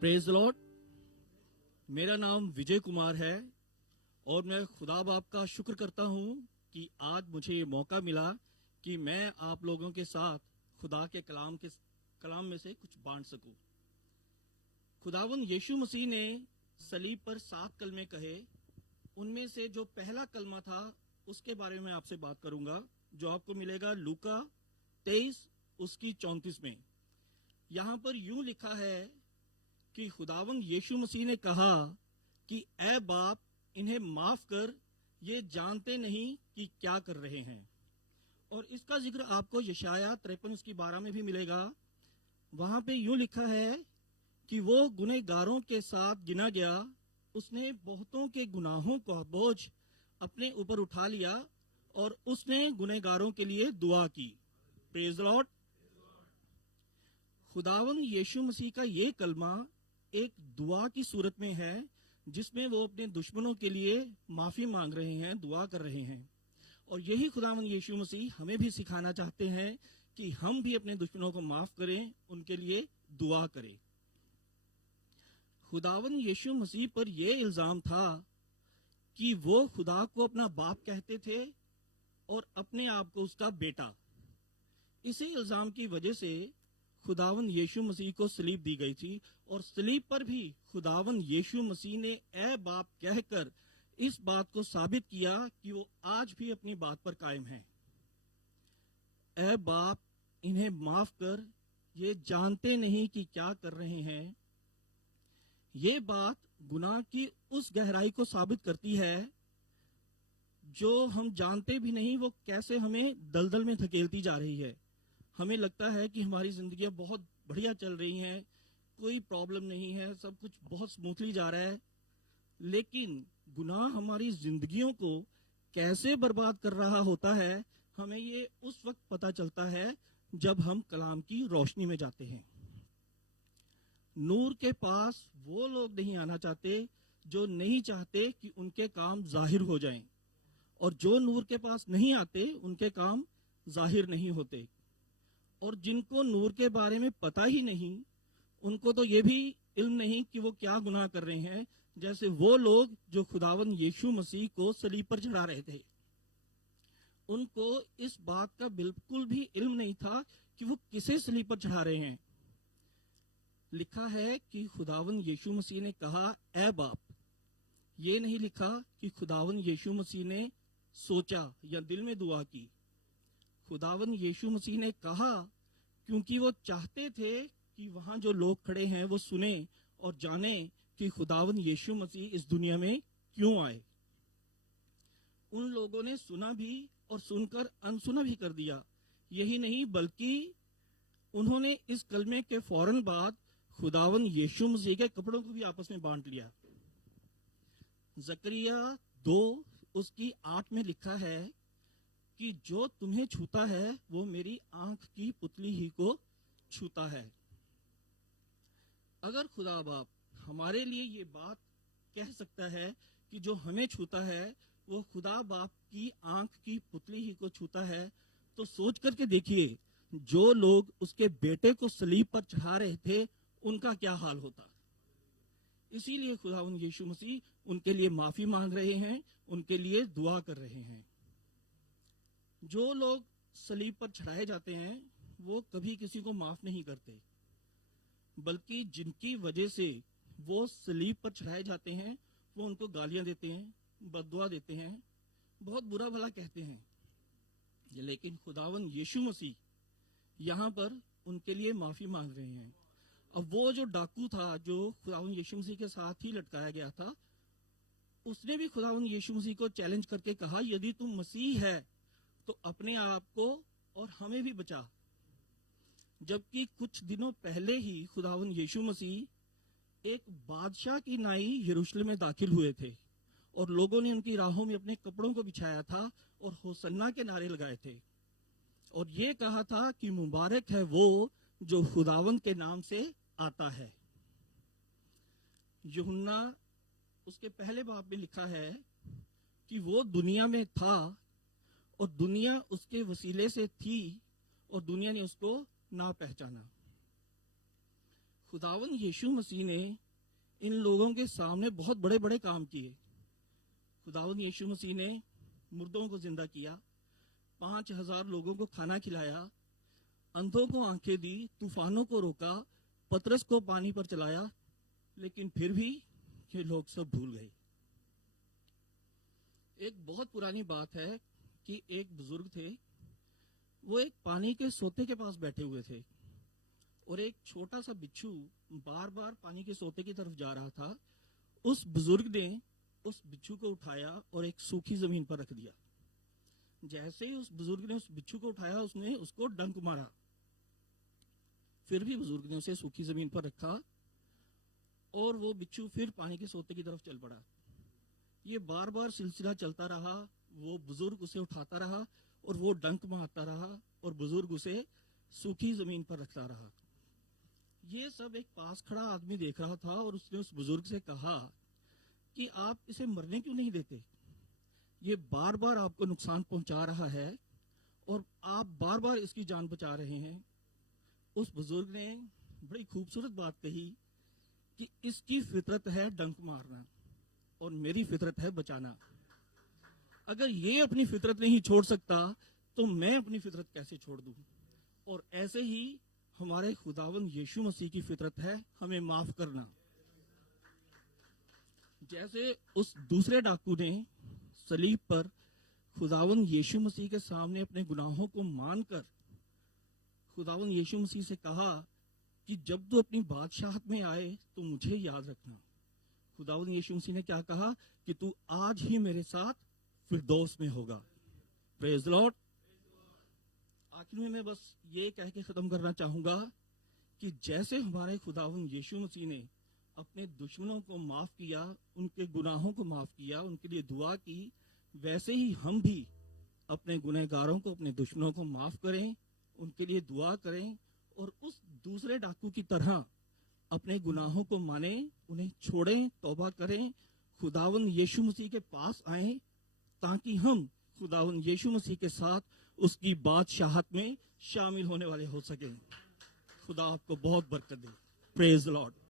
Praise Lord. मेरा नाम विजय कुमार है और मैं खुदा बाप का शुक्र करता हूँ कि आज मुझे ये मौका मिला कि मैं आप लोगों के साथ खुदा के कलाम में से कुछ बांट सकूं। खुदावन यीशु मसीह ने सलीब पर 7 कलमे कहे, उनमें से जो पहला कलमा था उसके बारे में आपसे बात करूंगा, जो आपको मिलेगा लूका 23 उसकी 34 में। यहाँ पर यूं लिखा है कि खुदावन यीशु मसीह ने कहा कि ऐ बाप, इन्हें माफ कर, ये जानते नहीं कि क्या कर रहे हैं। और इसका जिक्र आपको यशाया 53 उसकी 12 में भी मिलेगा। वहां पे यूं लिखा है कि वो गुनहगारों के साथ गिना गया, उसने बहुतों के गुनाहों का बोझ अपने ऊपर उठा लिया और उसने गुनहगारों के लिए दुआ की। Praise Lord. खुदावन यीशु मसीह का ये कलमा एक दुआ की सूरत में है, जिसमें वो अपने दुश्मनों के लिए माफी मांग रहे हैं, दुआ कर रहे हैं। और यही खुदावन यीशु मसीह हमें भी सिखाना चाहते हैं कि हम भी अपने दुश्मनों को माफ करें, उनके लिए दुआ करें। खुदावन यीशु मसीह पर यह इल्जाम था कि वो खुदा को अपना बाप कहते थे और अपने आप को उसका बेटा। इसी इल्जाम की वजह से खुदावन यीशु मसीह को सलीब दी गई थी और सलीब पर भी खुदावन यीशु मसीह ने ऐ बाप कहकर इस बात को साबित किया कि वो आज भी अपनी बात पर कायम है। ऐ बाप, इन्हें माफ कर, ये जानते नहीं कि क्या कर रहे हैं। ये बात गुनाह की उस गहराई को साबित करती है जो हम जानते भी नहीं वो कैसे हमें दलदल में धकेलती जा रही है। हमें लगता है कि हमारी जिंदगियां बहुत बढ़िया चल रही हैं, कोई प्रॉब्लम नहीं है, सब कुछ बहुत स्मूथली जा रहा है, लेकिन गुनाह हमारी जिंदगियों को कैसे बर्बाद कर रहा होता है, हमें ये उस वक्त पता चलता है जब हम कलाम की रोशनी में जाते हैं। नूर के पास वो लोग नहीं आना चाहते जो नहीं चाहते कि उनके काम जाहिर हो जाएं, और जो नूर के पास नहीं आते उनके काम जाहिर नहीं होते। और जिनको नूर के बारे में पता ही नहीं, उनको तो ये भी इल्म नहीं कि वो क्या गुनाह कर रहे हैं, जैसे वो लोग जो खुदावन यीशु मसीह को सलीब पर चढ़ा रहे थे। उनको इस बात का बिल्कुल भी इल्म नहीं था कि वो किसे सलीब पर चढ़ा रहे हैं। लिखा है कि खुदावन यीशु मसीह ने कहा ऐ बाप। ये नहीं लिखा कि खुदावन यीशु मसीह ने सोचा या दिल में दुआ की। खुदावन यीशु मसीह ने कहा क्योंकि वो चाहते थे कि वहां जो लोग खड़े हैं वो सुने और जाने कि खुदावन यीशु मसीह इस दुनिया में क्यों आए। उन लोगों ने सुना भी और सुनकर अनसुना भी कर दिया। यही नहीं बल्कि उन्होंने इस कलमे के फौरन बाद खुदावन यीशु मसीह के कपड़ों को भी आपस में बांट लिया। जकरिया 2 उसकी 8 में लिखा है कि जो तुम्हें छूता है वो मेरी आंख की पुतली ही को छूता है। अगर खुदा बाप हमारे लिए ये बात कह सकता है कि जो हमें छूता है वो खुदा बाप की आंख की पुतली ही को छूता है, तो सोच करके देखिए जो लोग उसके बेटे को सलीब पर चढ़ा रहे थे उनका क्या हाल होता। इसीलिए खुदावन यीशु मसीह उनके लिए माफी मांग रहे हैं, उनके लिए दुआ कर रहे हैं। जो लोग सलीब पर चढ़ाए जाते हैं वो कभी किसी को माफ नहीं करते, बल्कि जिनकी वजह से वो सलीब पर चढ़ाए जाते हैं वो उनको गालियां देते हैं, बददुआ देते हैं, बहुत बुरा भला कहते हैं। लेकिन खुदावन यीशु मसीह यहाँ पर उनके लिए माफी मांग रहे हैं। अब वो जो डाकू था जो खुदावन यीशु मसीह के साथ ही लटकाया गया था, उसने भी खुदावन यीशु मसीह को चैलेंज करके कहा यदि तुम मसीह है तो अपने आप को और हमें भी बचा। जबकि कुछ दिनों पहले ही खुदावन यीशु मसीह एक बादशाह की नाई यरूशलेम में दाखिल हुए थे और लोगों ने उनकी राहों में अपने कपड़ों को बिछाया था और होसन्ना के नारे लगाए थे और ये कहा था कि मुबारक है वो जो खुदावन के नाम से आता है। यूहन्ना उसके पहले बाब में लिखा है कि वो दुनिया में था और दुनिया उसके वसीले से थी और दुनिया ने उसको ना पहचाना। खुदावन यीशु मसीह ने इन लोगों के सामने बहुत बड़े बड़े काम किए। खुदावन यीशु मसीह ने मुर्दों को जिंदा किया, 5,000 लोगों को खाना खिलाया, अंधों को आंखें दी, तूफानों को रोका, पतरस को पानी पर चलाया, लेकिन फिर भी ये लोग सब भूल गए। एक बहुत पुरानी बात है कि एक बुजुर्ग थे, वो एक पानी के सोते के पास बैठे हुए थे और एक छोटा सा बिच्छू बार बार पानी के सोते की तरफ जा रहा था। उस बुजुर्ग ने उस बिच्छू को उठाया और एक सूखी जमीन पर रख दिया। जैसे ही उस बुजुर्ग ने उस बिच्छू को उठाया, उसने उसको डंक मारा। फिर भी बुजुर्ग ने उसे सूखी जमीन पर रखा और वो बिच्छू फिर पानी के सोते की तरफ चल पड़ा। ये बार बार सिलसिला चलता रहा। वो बुजुर्ग उसे उठाता रहा और वो डंक मारता रहा और बुजुर्ग उसे सूखी जमीन पर रखता रहा। ये सब एक पास खड़ा आदमी देख रहा था और उसने उस बुजुर्ग से कहा कि आप इसे मरने क्यों नहीं देते? ये बार बार आपको नुकसान पहुंचा रहा है और आप बार बार इसकी जान बचा रहे हैं। उस बुजुर्ग ने बड़ी खूबसूरत बात कही कि इसकी फितरत है डंक मारना और मेरी फितरत है बचाना। अगर ये अपनी फितरत नहीं छोड़ सकता तो मैं अपनी फितरत कैसे छोड़ दूं? और ऐसे ही हमारे खुदावन यीशु मसीह की फितरत है हमें माफ करना। जैसे उस दूसरे डाकू ने सलीब पर खुदावन यीशु मसीह के सामने अपने गुनाहों को मानकर खुदावन यीशु मसीह से कहा कि जब तू अपनी बादशाहत में आए तो मुझे याद रखना। खुदावन यीशु मसीह ने क्या कहा कि तू आज ही मेरे साथ फिरदौस में होगा। Praise the Lord. आखिर में मैं बस ये कह के खत्म करना चाहूंगा कि जैसे हमारे खुदावन यीशु मसीह ने अपने दुश्मनों को माफ किया, उनके गुनाहों को माफ किया, उनके लिए दुआ की, वैसे ही हम भी अपने गुनहगारों को, अपने दुश्मनों को माफ करें, उनके लिए दुआ करें और उस दूसरे डाकू की तरह अपने गुनाहों को माने, उन्हें छोड़ें, तौबा करें, खुदावन यीशु मसीह के पास आएं ताकि हम खुदावन यीशु मसीह के साथ उसकी बादशाहत में शामिल होने वाले हो सकें। खुदा आपको बहुत बरकत दे। Praise the Lord.